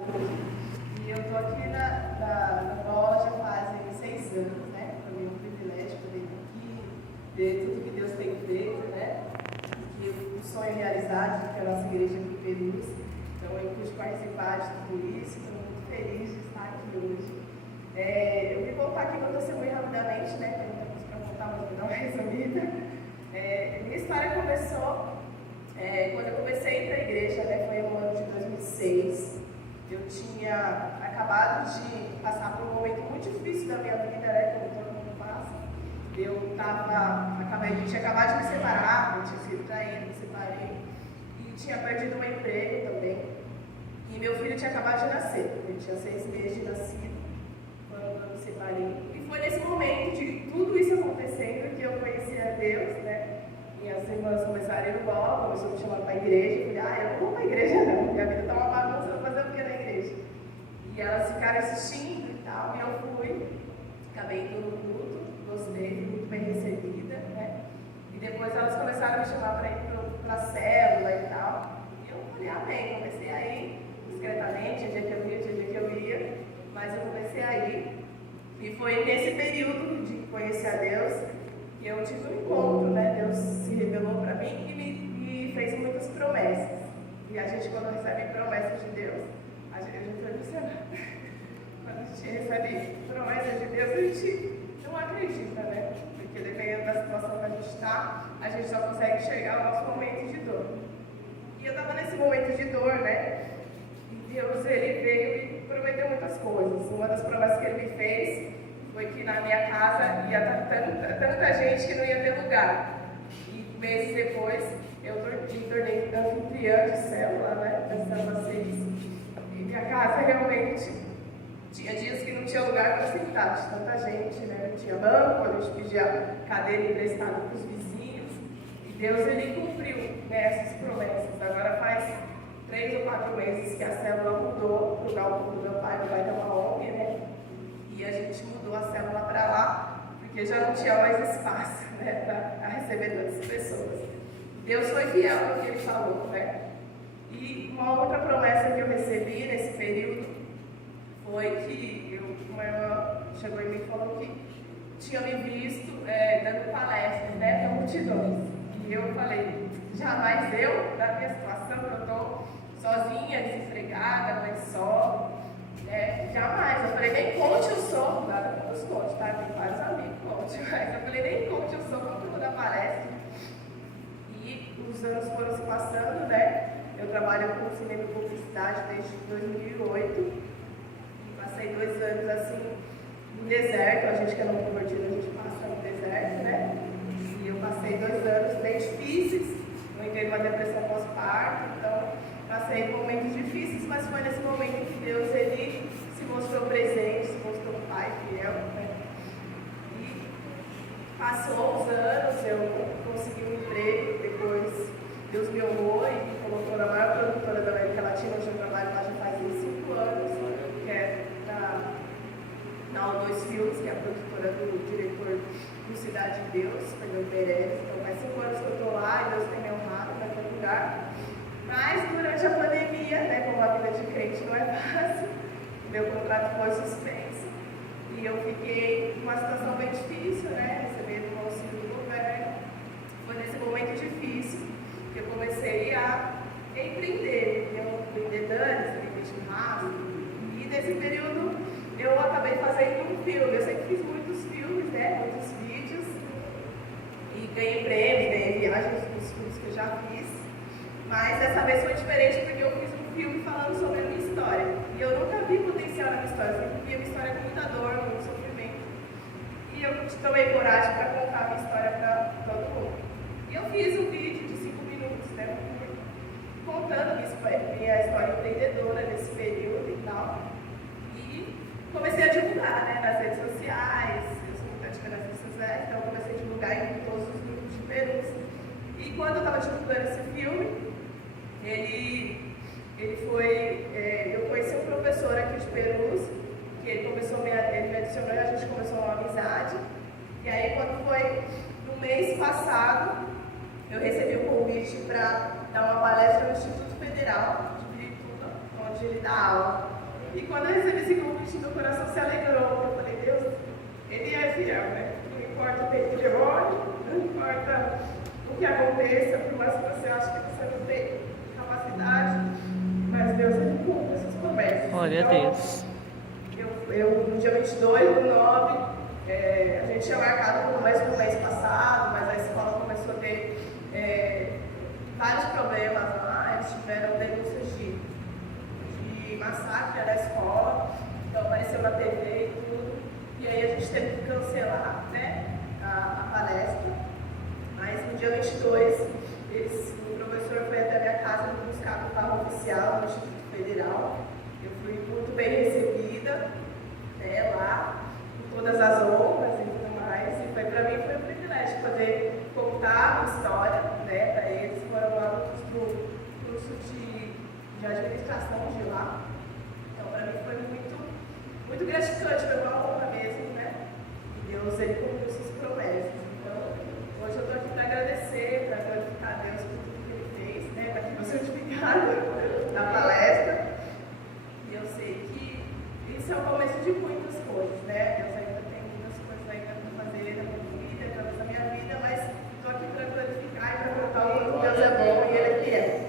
E eu estou aqui na bola já fazem 6 anos, né? Para mim é um privilégio poder estar aqui, ver tudo que Deus tem feito, né? E o sonho realizado, que é a nossa igreja aqui em Perus. Então eu pude participar de tudo isso, estou muito feliz de estar aqui hoje. Eu vim voltar aqui para o testemunho rapidamente, né? Tem muita coisa para contar, mas vou dar uma resumida. Minha história começou quando eu comecei a ir para a igreja, né? Foi no ano de 2006. Eu tinha acabado de passar por um momento muito difícil da minha vida, né? Como todo mundo passa. Eu tinha acabado de me separar, eu tinha sido traída, me separei. E tinha perdido meu emprego também. E meu filho tinha acabado de nascer. Ele tinha 6 meses de nascido quando eu me separei. E foi nesse momento de tudo isso acontecendo que eu conheci a Deus, né? Minhas irmãs começaram a ir no bola, começaram a me chamar para a igreja. Eu falei, eu não vou para a igreja não, minha vida está uma bagunça, eu vou fazer o que na igreja? E elas ficaram assistindo e tal, e eu fui, acabei indo no culto, gostei, muito bem recebida, né? E depois elas começaram a me chamar para ir para a célula e tal. E eu falei, amém, comecei a ir, discretamente, dia que eu ia, dia que eu ia, mas eu comecei a ir. E foi nesse período de conhecer a Deus que eu tive um encontro, né? Deus se revelou para mim e me fez muitas promessas. E a gente, quando recebe promessas de Deus, a gente vai funcionar. Quando a gente recebe promessas de Deus, a gente não acredita, né? Porque dependendo da situação que a gente está, a gente só consegue enxergar o nosso momento de dor. E eu estava nesse momento de dor, né? E Deus, ele veio e prometeu muitas coisas. Uma das promessas que ele me fez foi que na minha casa ia estar tanta gente que não ia ter lugar. E meses depois, eu me tornei anfitriã de célula, né? Da célula 6. E minha casa realmente tinha dias que não tinha lugar para sentar, de tanta gente, né? Não tinha banco, a gente pedia cadeira emprestada para os vizinhos. E Deus, ele cumpriu, né, essas promessas. Agora faz 3 ou 4 meses que a célula mudou para o galpão do meu pai tem uma ONG, né? E a gente mudou a célula para lá, porque já não tinha mais espaço, né, para receber tantas pessoas. Deus foi fiel no que ele falou, né? E uma outra promessa que eu recebi nesse período foi que uma irmã chegou em mim e falou que tinha me visto dando palestras, né, para multidões. E eu falei, jamais eu, na minha situação, que eu estou sozinha, desempregada, mãe só, jamais. Eu falei, nem conte eu sou, nada que nos conte, tá? Tem vários amigos, conte, mas eu falei, nem conte eu sou, como que eu vou dar palestra? E os anos foram se passando, né? Eu trabalho com cinema e publicidade desde 2008 e passei 2 anos assim no deserto. A gente que é não convertido, a gente passa no deserto, né? E eu passei 2 anos bem difíceis, eu entrei numa depressão pós-parto, então passei momentos difíceis, mas foi nesse momento que Deus, ele se mostrou presente, se mostrou pai fiel, né? E passou os anos, eu consegui um emprego, depois Deus me honrou e me colocou na maior produtora da América Latina, onde eu trabalho lá já faz 5 anos, que é na O2 Filmes, que é a produtora do diretor do Cidade de Deus, Fernando Pereira. Então faz 5 anos que eu estou lá e Deus tem me honrado naquele lugar. Mas durante a pandemia, né, como a vida de crente não é fácil, meu contrato foi suspenso e eu fiquei numa situação bem difícil, né, recebendo o auxílio do governo. Foi nesse momento difícil que eu comecei a empreender, vender danes, vender churrasco. E nesse período eu acabei fazendo um filme. Eu sempre fiz muitos filmes, né, muitos vídeos, e ganhei prêmios, ganhei viagens dos filmes que eu já fiz. Mas dessa vez foi diferente porque eu fiz um filme falando sobre a minha história. E eu nunca vi potencial na minha história, eu sempre vi a minha história com muita dor, com muito sofrimento. E eu tomei coragem para contar a minha história para todo mundo. E eu fiz um vídeo de 5 minutos, né, contando minha história empreendedora nesse período e tal. E comecei a divulgar, né, nas redes sociais. Eu sou muito ativa nas redes sociais, então eu comecei a divulgar em todos os grupos de Perus. E quando eu estava divulgando esse filme, eu conheci um professor aqui de Perus, que ele me adicionou e a gente começou uma amizade. E aí, quando foi no mês passado, eu recebi um convite para dar uma palestra no Instituto Federal de Pirituba, onde de ele dar aula. E quando eu recebi esse convite, meu coração se alegrou. Eu falei, Deus, ele é fiel, né? Não importa o tempo de olho, não importa o que aconteça, por mais que você ache que você não tem capacidade, mas Deus ele cumpre essas promessas. Glória a Deus. No dia 22 do 9, a gente tinha marcado mais um mês passado, mas a escola começou a ter vários problemas lá. Eles tiveram denúncias de massacre na escola, então apareceu na TV e tudo, e aí a gente teve que cancelar, né, a palestra. Mas no dia 22, o professor foi até minha casa me buscar no carro oficial no Instituto Federal. Eu fui muito bem recebida, né, lá, com todas as honras e tudo mais. E foi um privilégio poder contar a história, né, para eles. Foram alunos do curso de administração de lá. Então, para mim foi muito gratificante, foi uma honra mesmo, né? E Deus, ele cumpriu suas promessas. Então, hoje eu estou aqui para agradecer, para glorificar a Deus por tudo que ele fez, né? Para aqui o certificado da palestra. E eu sei que isso é o começo de muitas coisas, né? Deus ainda tem muitas coisas ainda para fazer na minha vida, através da minha vida, mas estou aqui para glorificar e para contar o quanto Deus é bom e ele é fiel.